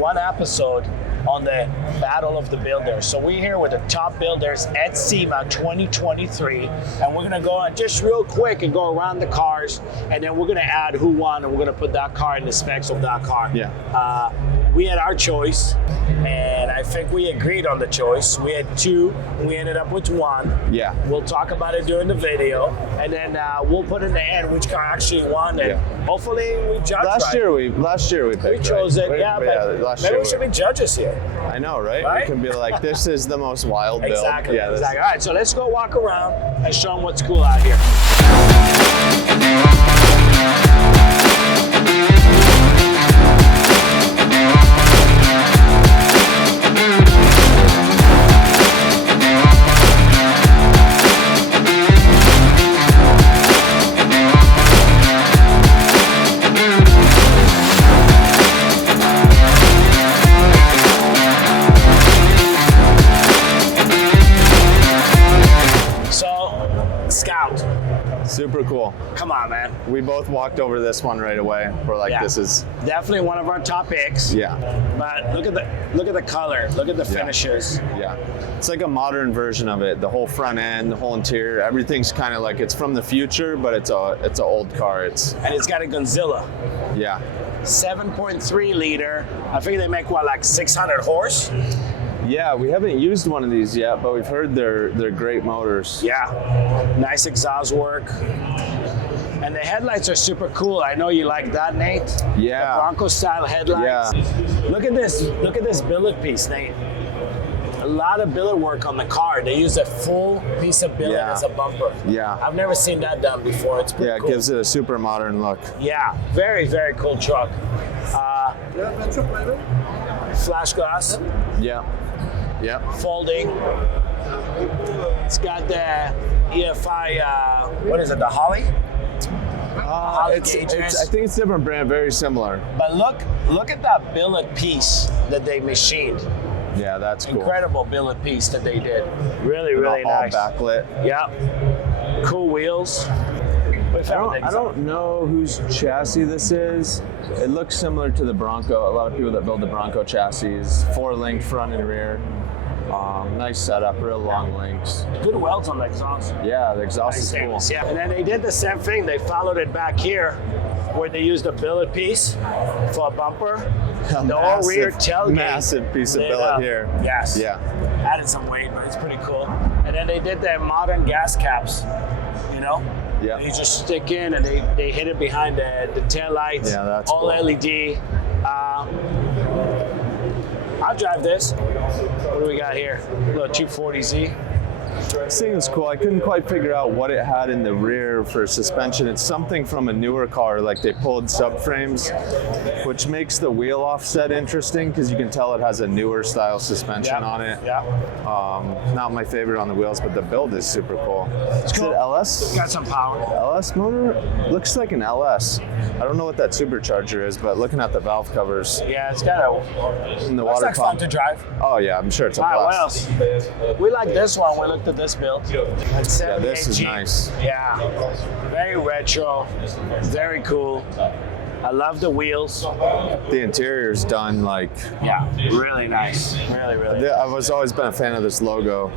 one episode on the Battle of the Builders. So we're here with the top builders at SEMA 2023, and we're gonna go and just real quick and go around the cars, and then we're gonna add who won, and we're gonna put that car in the specs of that car. Yeah. We had our choice, and I think we agreed on the choice. We had two, we ended up with one. Yeah. We'll talk about it during the video, and then we'll put in the end which car actually won, and hopefully we judge Last year we picked. We chose right? it, but maybe we should be judges here. I know, right? We can be like, this is the most wild build. Exactly, Yeah, exactly. All right, so let's go walk around and show them what's cool out here. Super cool. Come on, man. We both walked over this one right away. We're like, this is definitely one of our top picks. Yeah. But look at the color. Look at the finishes. Yeah. It's like a modern version of it. The whole front end, the whole interior, everything's kind of like it's from the future, but it's an old car. And it's got a Gonzilla. Yeah. 7.3 liter. I think they make what, like 600 horse? Yeah, we haven't used one of these yet, but we've heard they're great motors. Yeah, nice exhaust work. And the headlights are super cool. I know you like that, Nate. Yeah. The Bronco style headlights. Yeah. Look at this billet piece, Nate. A lot of billet work on the car. They use a full piece of billet as a bumper. Yeah. I've never seen that done before. It's pretty cool. It gives it a super modern look. Yeah, very, very cool truck. Flash glass. Yeah. Yeah. Folding. It's got the EFI, what is it, the Holly? I think it's a different brand, very similar. But look at that billet piece that they machined. Yeah, that's cool. Incredible billet piece that they did. Really, really nice. All backlit. Yeah. Cool wheels. I don't know whose chassis this is. It looks similar to the Bronco. A lot of people that build the Bronco chassis, 4-link front and rear. Nice setup, real long links. Good welds on the exhaust. Yeah, the exhaust is cool. Yeah, and then they did the same thing. They followed it back here, where they used a billet piece for a bumper. The whole rear tailgate. Massive piece of billet here. Yes. Yeah. Added some weight, but it's pretty cool. And then they did their modern gas caps, you know? Yeah. You just stick in and they hit it behind the tail lights. Yeah, that's all cool. LED. I'll drive this. What do we got here? A little 240Z. This thing is cool. I couldn't quite figure out what it had in the rear for suspension. It's something from a newer car, like they pulled subframes, which makes the wheel offset interesting because you can tell it has a newer style suspension on it. Yeah. Not my favorite on the wheels, but the build is super cool. It's cool. Is it LS? Got some power. LS motor? Looks like an LS. I don't know what that supercharger is, but looking at the valve covers. Yeah, it's got a. In the Looks water like pump. fun to drive. Oh yeah, I'm sure it's a All right, blast. what else? We like this one. We looked at this build. Yeah, this is nice. Yeah, very retro, very cool. I love the wheels. The interior's done like. Yeah, really nice. Really, really. Yeah, I've always been a fan of this logo.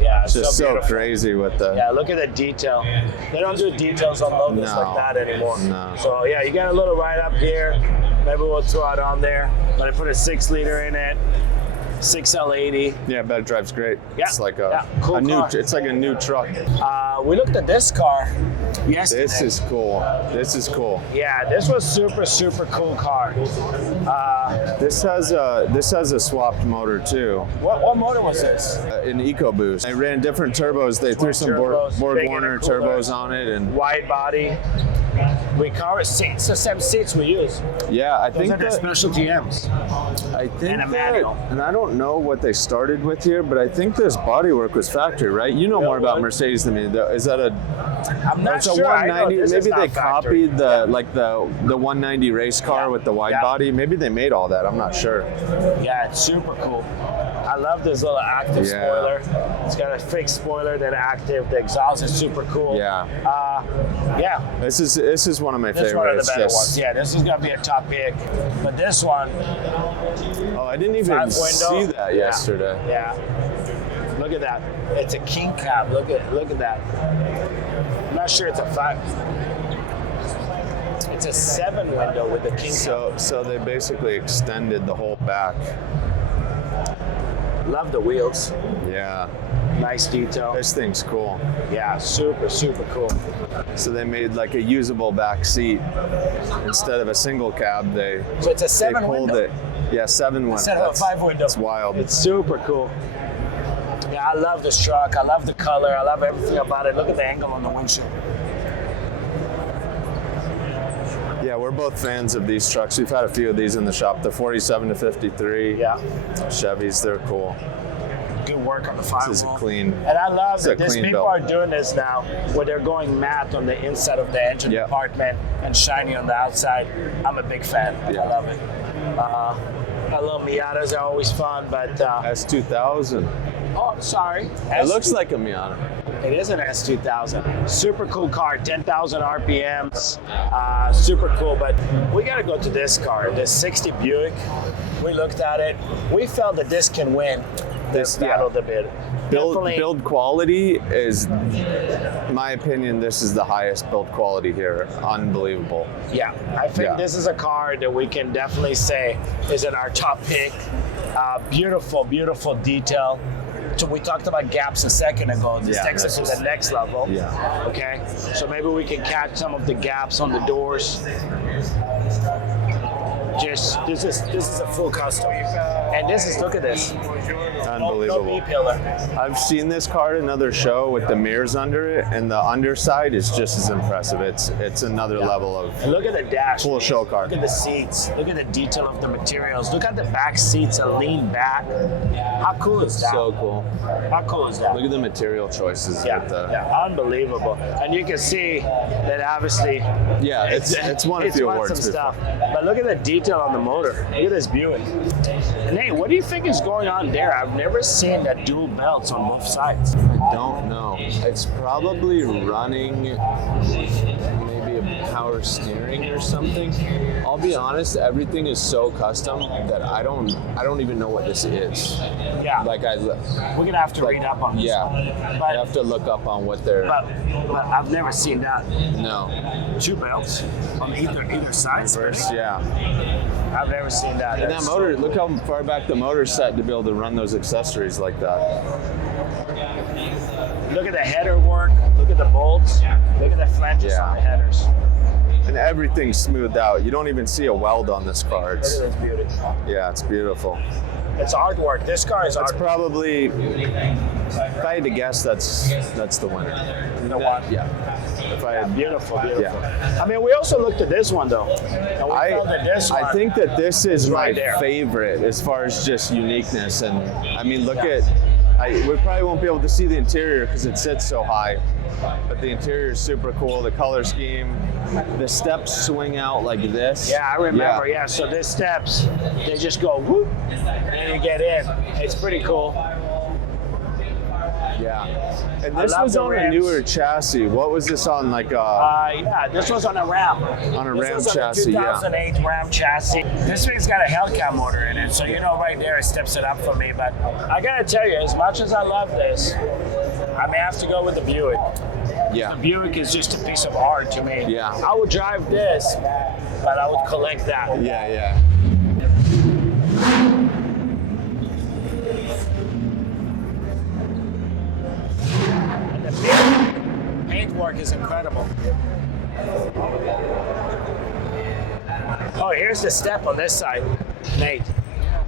Yeah, It's just so beautiful. crazy with the. Yeah, look at the detail. They don't do details on logos like that anymore. No. So yeah, you got a little right up here. Maybe we'll throw it on there. But I put a 6-liter in it. 6L80. Yeah, but it drives great. Yeah. It's like cool a new. car. It's like a new truck. We looked at this car yesterday. This is cool. This is cool. Yeah, this was super cool car. This has a swapped motor too. What motor was this? An EcoBoost. They ran different turbos. They threw some turbos, Borg big Warner intercoolers. turbos on it, and Wide body. We cover seats, the same seats we use. yeah, I Those think are the that, specialty M's. I think and a that, manual. and I don't know what they started with here, but I think this bodywork was factory, right? You know more about Mercedes than me. Is that a? I'm not It's a sure. I know 190. this is Maybe not they factory. copied the 190 race car with the wide body. Maybe they made all that. I'm not sure. Yeah, it's super cool. I love this little active Yeah. spoiler. It's got a fixed spoiler, then active. The exhaust is super cool. Yeah. Yeah. This is one of my This favorites. is one of the better Just- ones. Yeah, this is gonna be a top pick. But this one, Oh, I didn't even 5 window. see that Yeah. yesterday. Yeah. Look at that. It's a king cab. Look at that. I'm not sure it's a 5. It's a 7 window with the king cab. So they basically extended the whole back. Love the wheels. Yeah. Nice detail. This thing's cool. Yeah, super, super cool. So they made like a usable back seat instead of a single cab. So it's a They 7 pulled window it. Yeah, 7 window. instead of a 5 window. It's wild. It's super cool. Yeah, I love this truck. I love the color. I love everything about it. Look at the angle on the windshield. Yeah, we're both fans of these trucks. We've had a few of these in the shop. The 47 to 53 Yeah. Chevys, they're cool. Good work on the firewall. This is a clean. And I love It's a that these clean people build. are doing this now, where they're going matte on the inside of the engine Yeah. compartment and shiny on the outside. I'm a big fan. Yeah. I love it. I love Miatas are always fun, but S2000. oh, sorry. It looks like a Miata. It is an S2000. Super cool car, 10,000 RPMs. Super cool, but we got to go to this car, the 60 Buick. We looked at it. We felt that this can win this battle a bit. Build quality is, in my opinion, this is the highest build quality here. Unbelievable. Yeah, I think Yeah. this is a car that we can definitely say is in our top pick. Beautiful, beautiful detail. So we talked about gaps a second ago. This Yeah, takes us to this the next level. Yeah. Okay, so maybe we can catch some of the gaps on the doors. Just this is a full custom, and this is, look at this. Unbelievable. No B-pillar. I've seen this car at another show with the mirrors under it, and the underside is just as impressive. It's another level of And look at the dash. full show car. Look at the seats. Look at the detail of the materials. Look at the back seats, a lean back. How cool is that? So cool. How cool is that? Look at the material choices. Yeah, with the, yeah, unbelievable. And you can see that obviously Yeah, it's won a few won awards some before. stuff. But look at the detail on the motor. Look at this Buick. Nate, what do you think is going on there? I've never seen that dual belts on both sides. I don't know. It's probably running maybe a power steering or something. I'll be honest, everything is so custom that I don't even know what this is. Yeah, Like we're gonna have to read up on this. yeah, one. I have to look up on what they're. But I've never seen that. No. 2 belts on either side. First, yeah. I've never seen that. And that That's motor, so look how far back the motor's set to be able to run those accessories like that. Look at the header work. Look at the bolts. Look at the flanges Yeah. on the headers. And everything's smoothed out. You don't even see a weld on this car. Look It's, at this beauty. yeah, it's beautiful. It's artwork. This car is It's artwork. probably, if I had to guess, that's the winner. The one. Yeah. If I had, Beautiful, beautiful. Yeah. I mean, we also looked at this one though. And we felt that this one. I think that this is my right there. favorite as far as just uniqueness. And I mean, look at, we probably won't be able to see the interior because it sits so high, but the interior is super cool. The color scheme, the steps swing out like this. Yeah, I remember. Yeah. So these steps, they just go whoop, and you get in. It's pretty cool. Yeah. And I this love was the on a rims. newer chassis. What was this on? Like Yeah, this was on a Ram. On a This Ram was on chassis, a yeah. 2008 Ram chassis. This thing's got a Hellcat motor in it, so you know right there it steps it up for me. But I gotta tell you, as much as I love this, I may have to go with the Buick. yeah. The Buick is just a piece of art to me. Yeah. I would drive this, but I would collect that. Yeah, yeah. And the paintwork is incredible. Oh, here's the step on this side, Nate.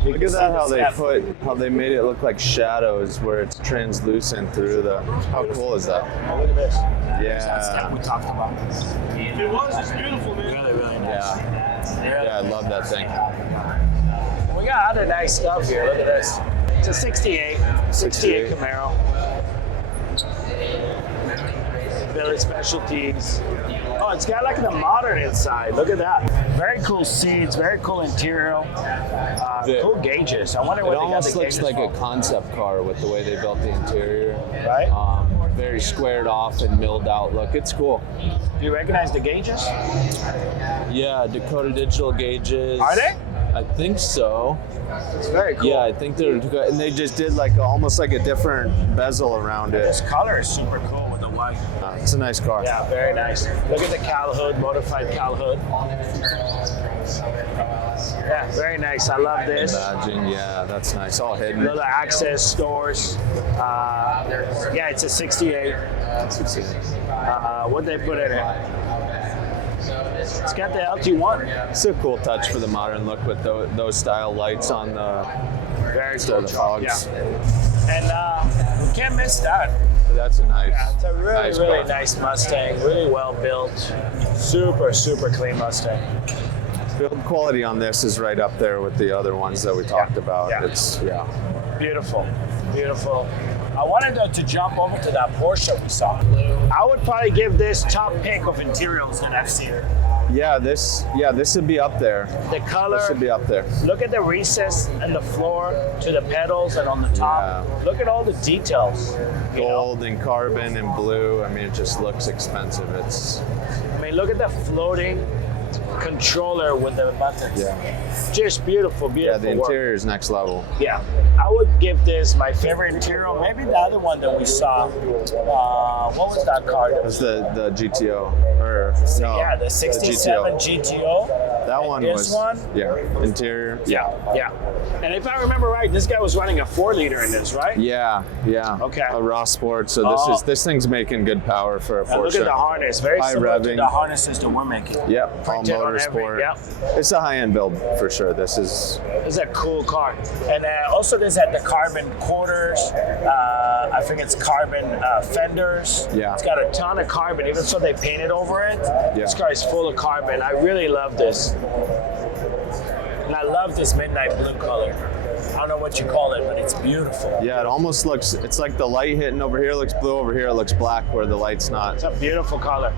You Look can at see that, the how they made it look like shadows where it's translucent through the, how cool is that? Oh, look at this. There's that step Yeah. we talked about. It's beautiful, man. Really, really nice. Yeah. Yeah, I love that thing. We got other nice stuff here. Look at this. It's a 68 Camaro. Billy Specialties. Oh, Oh, it's got like the modern inside. Look at that. Very cool seats, very cool interior. Cool gauges. I wonder what It they got almost the looks gauges like for. a concept car with the way they built the interior. Right? Very squared off and milled out look. It's cool. Do you recognize the gauges? Yeah, Dakota Digital gauges. Are they? I think so. It's very cool. Yeah, I think they're, and they just did like almost like a different bezel around it. This color is super cool with the white. It's a nice car. Yeah, very nice. Look at the cowl hood, modified cowl hood. Yeah, very nice. I love this. Imagine, yeah, that's nice. All hidden. Little access stores. Yeah, it's a 68. What they put in it? It's got the LT1. It's a cool touch for the modern look with those style lights on the Very instead of cool the job, fogs. yeah. And we can't miss that. That's a nice. Yeah, it's a really, really car. nice Mustang. Really well built. Super, super clean Mustang. Build quality on this is right up there with the other ones that we talked about. Yeah. It's Beautiful, beautiful. I wanted to jump over to that Porsche we saw. I would probably give this top pick of interiors in F-Series. Yeah, this would be up there. The color. This would be up there. Look at the recess in the floor to the pedals and on the top. Yeah. Look at all the details. you know? Gold and carbon and blue. I mean, it just looks expensive. It's I mean, look at the floating controller with the buttons. Yeah. Just beautiful, yeah, beautiful the work. interior is next level. Yeah, I would give this my favorite interior. Maybe the other one that we saw. What was that car? It was the GTO or no? Yeah, the 67 GTO. That one This was one? interior. Yeah. And if I remember right, this guy was running a 4-liter in this, right? Yeah. Okay. A raw sport. So Oh. this thing's making good power for a And look Porsche. at the harness. Very High similar to revving. the harnesses that we're making. Yep, all Printed on every- motorsport. Yep. It's a high-end build for sure. This is It's a cool car. And also this had the carbon quarters. I think it's carbon fenders. Yeah. It's got a ton of carbon. Even so they painted over it. Yeah. This car is full of carbon. I really love this. And I love this midnight blue color. I don't know what you call it, but it's beautiful. it almost looks. It's like the light hitting over here looks blue, over here it looks black, where the light's not. It's a beautiful color.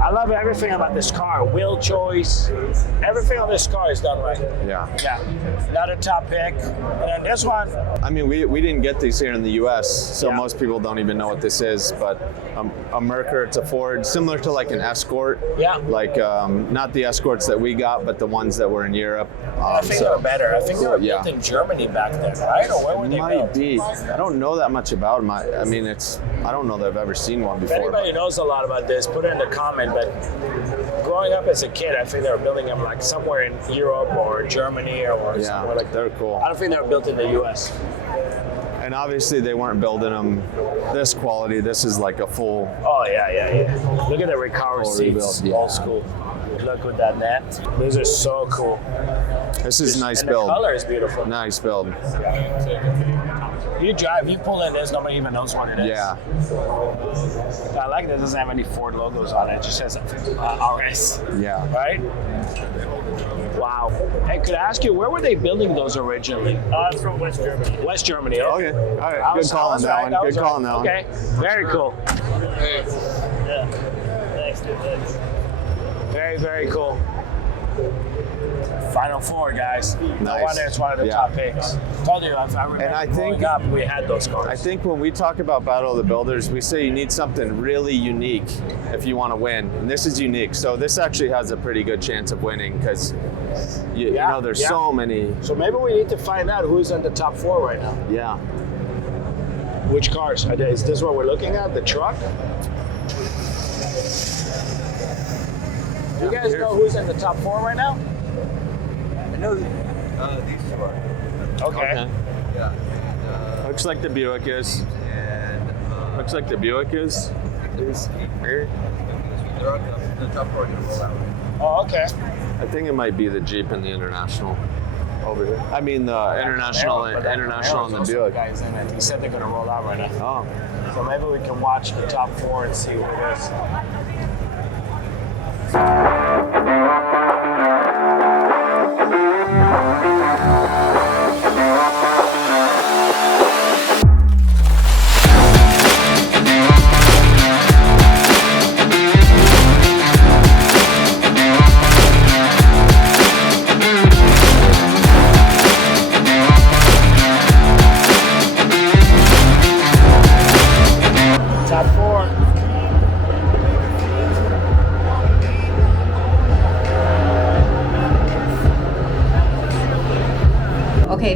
I love everything about this car. Wheel choice. Everything on this car is done right. Yeah. Yeah. Another top pick. And then this one. I mean, we didn't get these here in the U.S., so Yeah. most people don't even know what this is. But a Mercer, it's a Ford, similar to like an Escort. Yeah. Like not the Escorts that we got, but the ones that were in Europe. I think they were better. I think they were Yeah. built in Germany back then, right? Or where were they Might built? be. I don't know that much about them. I mean, I don't know that I've ever seen one If before. anybody knows a lot about this, put it in the comment. But growing up as a kid, I think they were building them like somewhere in Europe or Germany or somewhere like that. they're cool. I don't think they were built in the U.S. And obviously, they weren't building them this quality. This is like a full. Oh, yeah. Look at the recovery Full seats, rebuild, yeah. old school. Look with that net. These are so cool. This is a nice And build. the color is beautiful. Nice build. You drive, you pull in this, nobody even knows what it is. Yeah. I like that it doesn't have any Ford logos on it. It just says RS. Yeah. Right? Wow. Hey, could I ask you, where were they building those originally? It's from West Germany. West Germany. Okay. All right. I Good was- call I on was that right, one. I Good was call right. on that one. Okay. Very cool. Yeah. Thanks, dude. Thanks. Very, very cool. Final four, guys. No Nice. wonder it's one of the Yeah. top picks. Told you, if I remember And I growing think- up, we had those cars. I think when we talk about Battle of the Builders, we say you need something really unique if you want to win. And this is unique. So this actually has a pretty good chance of winning because you know there's Yeah. so many. So maybe we need to find out who's in the top four right now. Yeah. Which cars? Is this what we're looking at? The truck? Do you guys know who's in the top four right now? I know these two are. Okay. Yeah. Looks like the Buick is. And Looks like the Buick is. Here. they're on the top four. Gonna roll out. Oh, okay. I think it might be the Jeep and the International over here. I mean the International But that International and the Camaro's also Buick. guys in it. He said they're going to roll out right now. Oh. So maybe we can watch the top four and see who it is.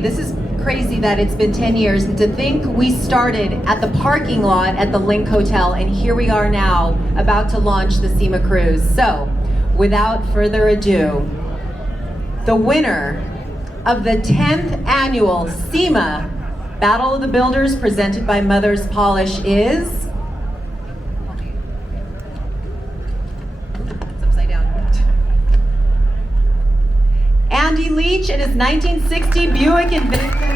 this is crazy that it's been 10 years. To think we started at the parking lot at the Link Hotel, and here we are now about to launch the SEMA Cruise. So, without further ado, the winner of the 10th annual SEMA Battle of the Builders presented by Mother's Polish is... It's upside down. Andy Leach in his 1960 Buick Adventure.